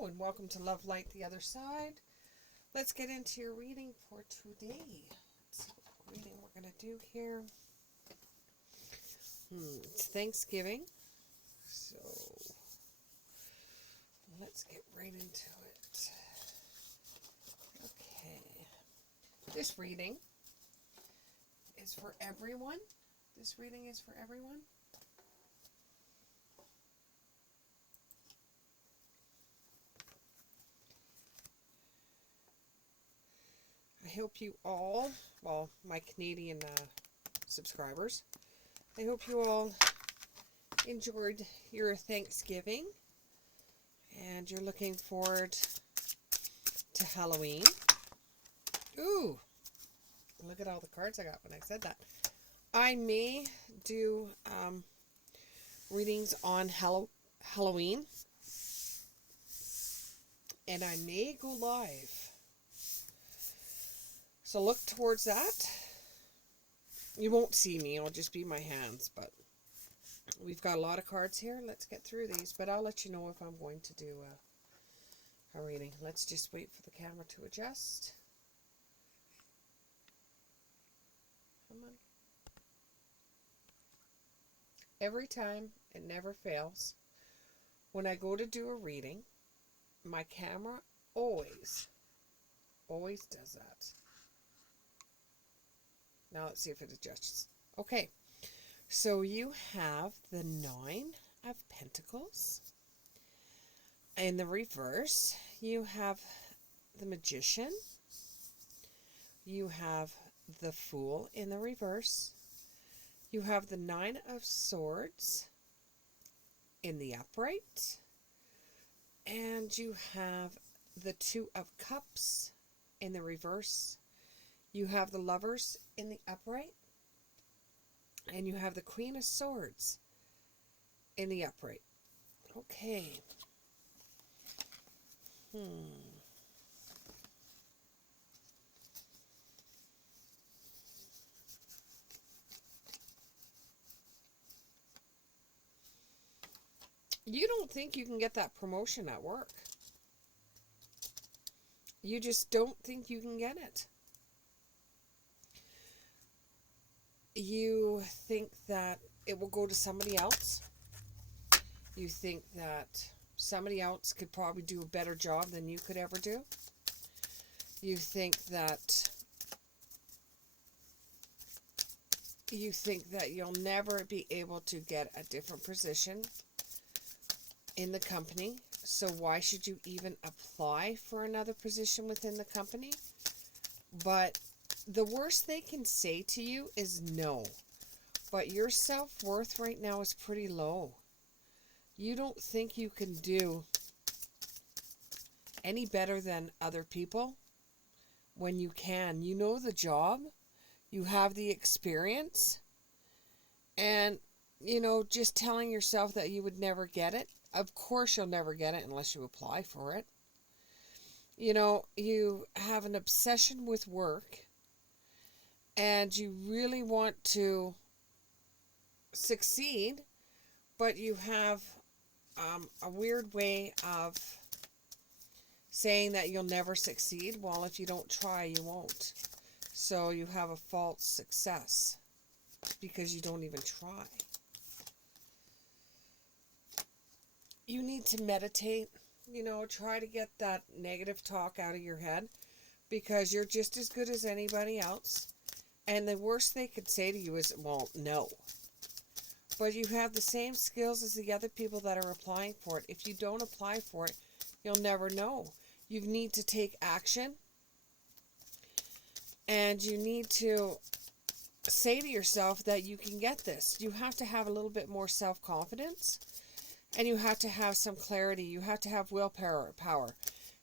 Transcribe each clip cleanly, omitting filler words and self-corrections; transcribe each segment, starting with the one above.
Hello and welcome to Love Light the Other Side. Let's get into your reading for today. Let's see what reading we're going to do here. It's Thanksgiving, so let's get right into it. Okay, this reading is for everyone. This reading is for everyone. I hope you all, well, my Canadian subscribers, I hope you all enjoyed your Thanksgiving and you're looking forward to Halloween. Ooh, look at all the cards I got when I said that. I may do readings on Halloween, and I may go live. So look towards that. You won't see me, it'll just be my hands, but we've got a lot of cards here. Let's get through these, but I'll let you know if I'm going to do a reading. Let's just wait for the camera to adjust. Come on. Every time, it never fails, when I go to do a reading, my camera always does that. Now let's see if it adjusts. Okay, so you have the Nine of Pentacles. In the reverse, you have the Magician. You have the Fool in the reverse. You have the Nine of Swords in the upright. And you have the Two of Cups in the reverse. You have the Lovers in the upright. And you have the Queen of Swords in the upright. Okay. You don't think you can get that promotion at work. You just don't think you can get it. You think that it will go to somebody else. You think that somebody else could probably do a better job than you could ever do. You think that you'll never be able to get a different position in the company. So why should you even apply for another position within the company? But the worst they can say to you is no. But your self-worth right now is pretty low. You don't think you can do any better than other people when you can. You know the job. You have the experience. And, just telling yourself that you would never get it. Of course you'll never get it unless you apply for it. You have an obsession with work. And you really want to succeed, but you have a weird way of saying that you'll never succeed. Well, if you don't try, you won't. So you have a false success because you don't even try. You need to meditate, try to get that negative talk out of your head because you're just as good as anybody else. And the worst they could say to you is, well, no. But you have the same skills as the other people that are applying for it. If you don't apply for it, you'll never know. You need to take action. And you need to say to yourself that you can get this. You have to have a little bit more self-confidence. And you have to have some clarity. You have to have willpower.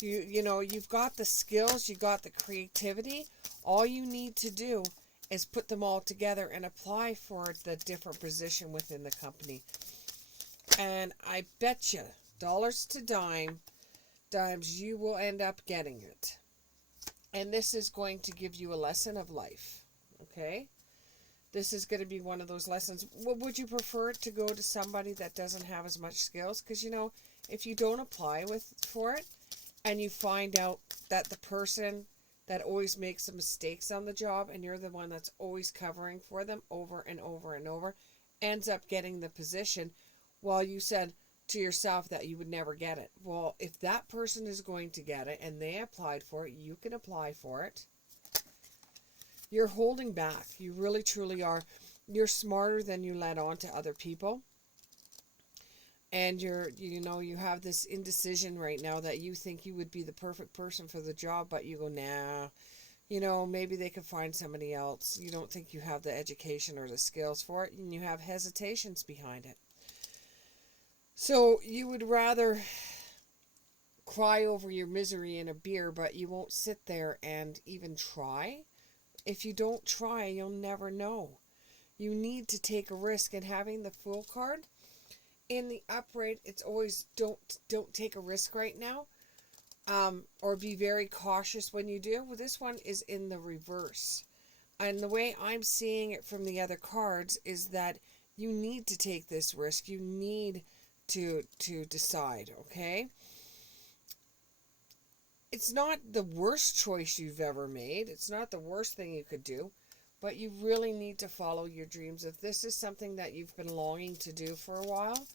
You've got the skills. You've got the creativity. All you need to do is put them all together and apply for the different position within the company. And I bet you, dollars to dimes, you will end up getting it. And this is going to give you a lesson of life. Okay? This is going to be one of those lessons. Would you prefer to go to somebody that doesn't have as much skills? Because, you know, if you don't apply for it and you find out that the person that always makes the mistakes on the job and you're the one that's always covering for them over and over and over ends up getting the position while you said to yourself that you would never get it. Well, if that person is going to get it and they applied for it, you can apply for it. You're holding back. You really, truly are. You're smarter than you let on to other people. And you have this indecision right now that you think you would be the perfect person for the job, but you go, nah, maybe they could find somebody else. You don't think you have the education or the skills for it, and you have hesitations behind it. So you would rather cry over your misery in a beer, but you won't sit there and even try. If you don't try, you'll never know. You need to take a risk, and having the Fool card in the upright, it's always don't take a risk right now, or be very cautious when you do. Well, this one is in the reverse, and the way I'm seeing it from the other cards is that you need to take this risk. You need to decide. Okay, it's not the worst choice you've ever made. It's not the worst thing you could do, but you really need to follow your dreams. If this is something that you've been longing to do for a while,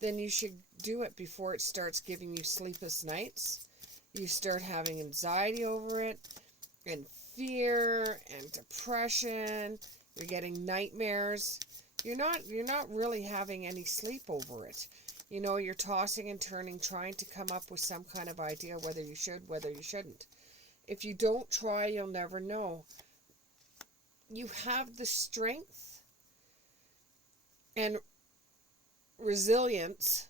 then you should do it before it starts giving you sleepless nights. You start having anxiety over it, and fear, and depression. You're getting nightmares. You're not really having any sleep over it. You're tossing and turning, trying to come up with some kind of idea whether you should, whether you shouldn't. If you don't try, you'll never know. You have the strength and resilience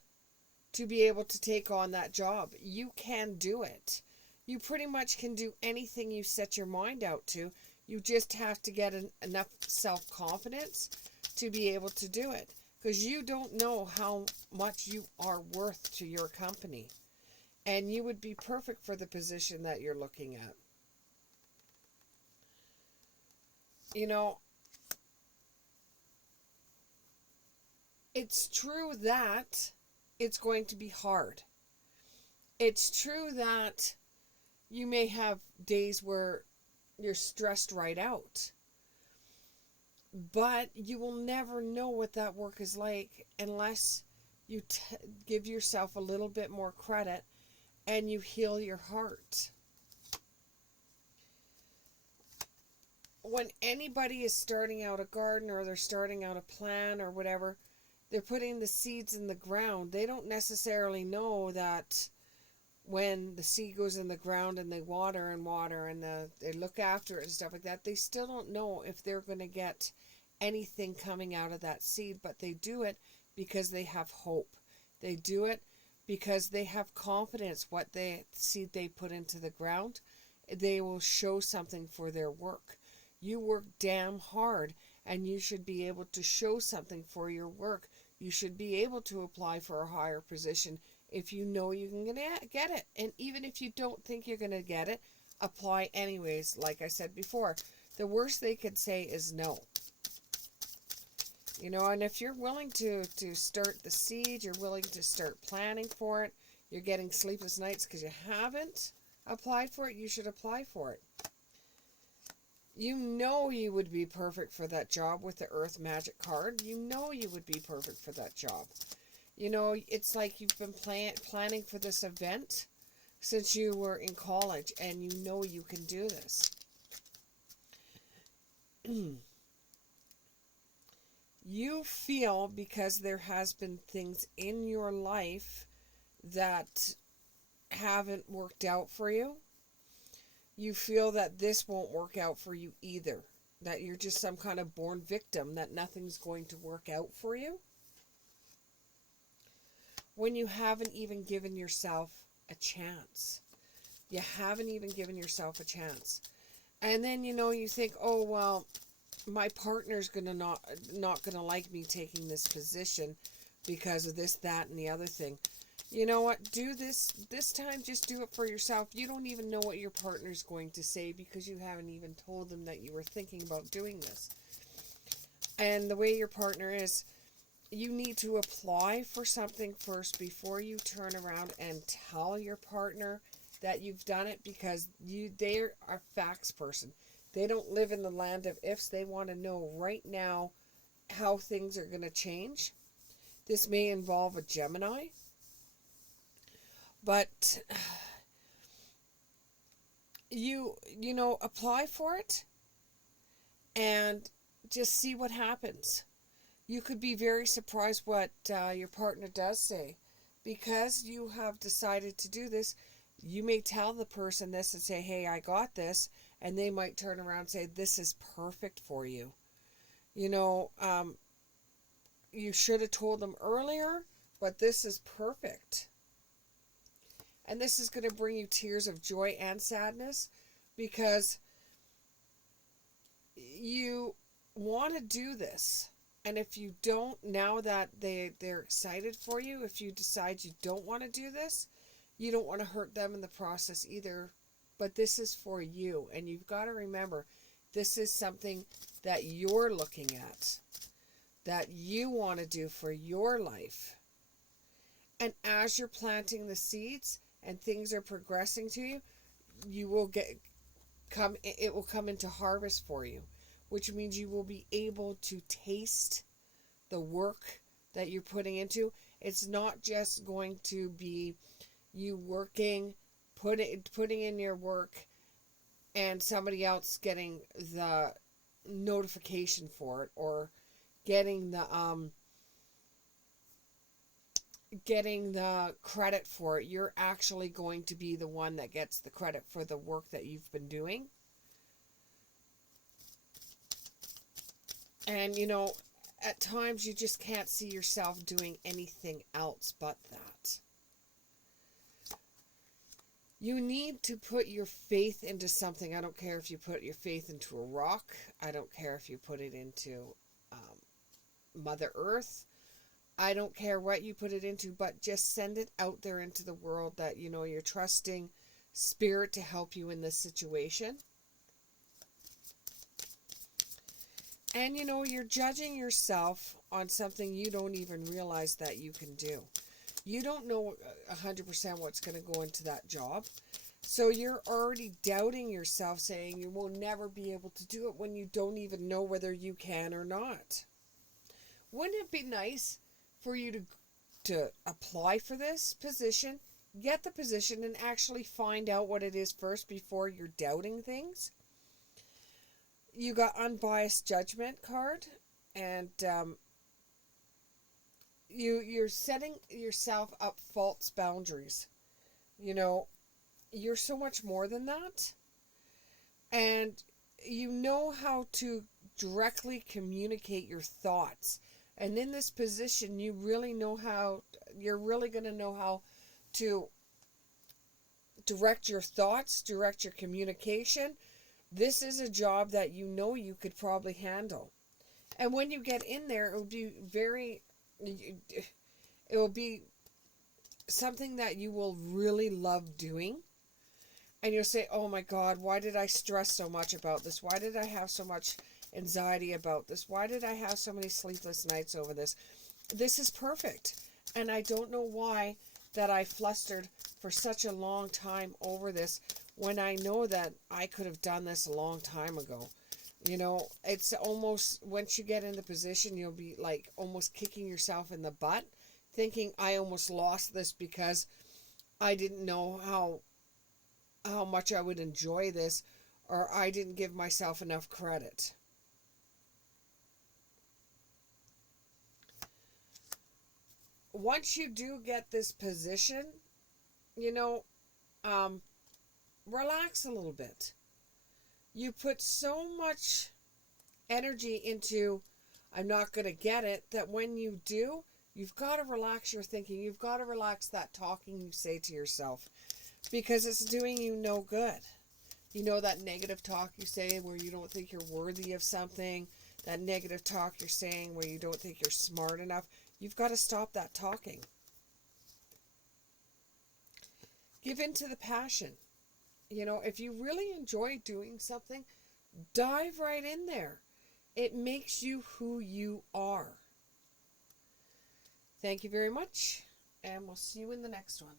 to be able to take on that job. You can do it. You pretty much can do anything you set your mind out to. You just have to get enough self-confidence to be able to do it. Because you don't know how much you are worth to your company. And you would be perfect for the position that you're looking at. It's true that it's going to be hard. It's true that you may have days where you're stressed right out. But you will never know what that work is like unless you give yourself a little bit more credit and you heal your heart. When anybody is starting out a garden or they're starting out a plan or whatever, they're putting the seeds in the ground. They don't necessarily know that when the seed goes in the ground and they water and they look after it and stuff like that, they still don't know if they're going to get anything coming out of that seed, but they do it because they have hope. They do it because they have confidence what the seed they put into the ground, they will show something for their work. You work damn hard, and you should be able to show something for your work. You should be able to apply for a higher position if you know you can get it. And even if you don't think you're going to get it, apply anyways. Like I said before, the worst they could say is no. And if you're willing to start the seed, you're willing to start planning for it, you're getting sleepless nights because you haven't applied for it, you should apply for it. You would be perfect for that job with the Earth Magic card. You would be perfect for that job. It's like you've been planning for this event since you were in college, and you can do this. You feel because there has been things in your life that haven't worked out for you. You feel that this won't work out for you either. That you're just some kind of born victim, that nothing's going to work out for you. When you haven't even given yourself a chance. You haven't even given yourself a chance. And then, you think, oh, well, my partner's not gonna like me taking this position because of this, that, and the other thing. You know what? Do this time. Just do it for yourself. You don't even know what your partner's going to say because you haven't even told them that you were thinking about doing this. And the way your partner is, you need to apply for something first before you turn around and tell your partner that you've done it, because they're a facts person. They don't live in the land of ifs. They want to know right now how things are going to change. This may involve a Gemini, but apply for it and just see what happens. You could be very surprised what your partner does say. Because you have decided to do this, you may tell the person this and say, hey, I got this. And they might turn around and say, this is perfect for you. You should have told them earlier, but this is perfect. And this is going to bring you tears of joy and sadness, because you want to do this. And if you don't, now that they're excited for you, if you decide you don't want to do this, you don't want to hurt them in the process either. But this is for you. And you've got to remember, this is something that you're looking at, that you want to do for your life. And as you're planting the seeds and things are progressing to you, it will come into harvest for you, which means you will be able to taste the work that you're putting into. It's not just going to be you working, putting in your work, and somebody else getting the notification for it, or getting the credit for it. You're actually going to be the one that gets the credit for the work that you've been doing. And at times you just can't see yourself doing anything else but that. You need to put your faith into something. I don't care if you put your faith into a rock. I don't care if you put it into Mother Earth. I don't care what you put it into, but just send it out there into the world that you're trusting Spirit to help you in this situation. And you're judging yourself on something you don't even realize that you can do. You don't know 100% what's going to go into that job. So you're already doubting yourself, saying you will never be able to do it when you don't even know whether you can or not. Wouldn't it be nice for you to apply for this position, get the position, and actually find out what it is first before you're doubting things? You got unbiased judgment card, and you're setting yourself up false boundaries. You're so much more than that, and you know how to directly communicate your thoughts. And in this position, you're really going to know how to direct your thoughts, direct your communication. This is a job that you could probably handle. And when you get in there, it will be something that you will really love doing. And you'll say, oh my God, why did I stress so much about this? Why did I have so much anxiety about this? Why did I have so many sleepless nights over this? This is perfect. And I don't know why that I flustered for such a long time over this, when I know that I could have done this a long time ago. It's almost, once you get in the position, you'll be like almost kicking yourself in the butt, thinking I almost lost this because I didn't know how much I would enjoy this, or I didn't give myself enough credit. Once you do get this position, relax a little bit. You put so much energy into, I'm not going to get it, that when you do, you've got to relax your thinking. You've got to relax that talking you say to yourself, because it's doing you no good. That negative talk you say where you don't think you're worthy of something, that negative talk you're saying where you don't think you're smart enough. You've got to stop that talking. Give in to the passion. If you really enjoy doing something, dive right in there. It makes you who you are. Thank you very much, and we'll see you in the next one.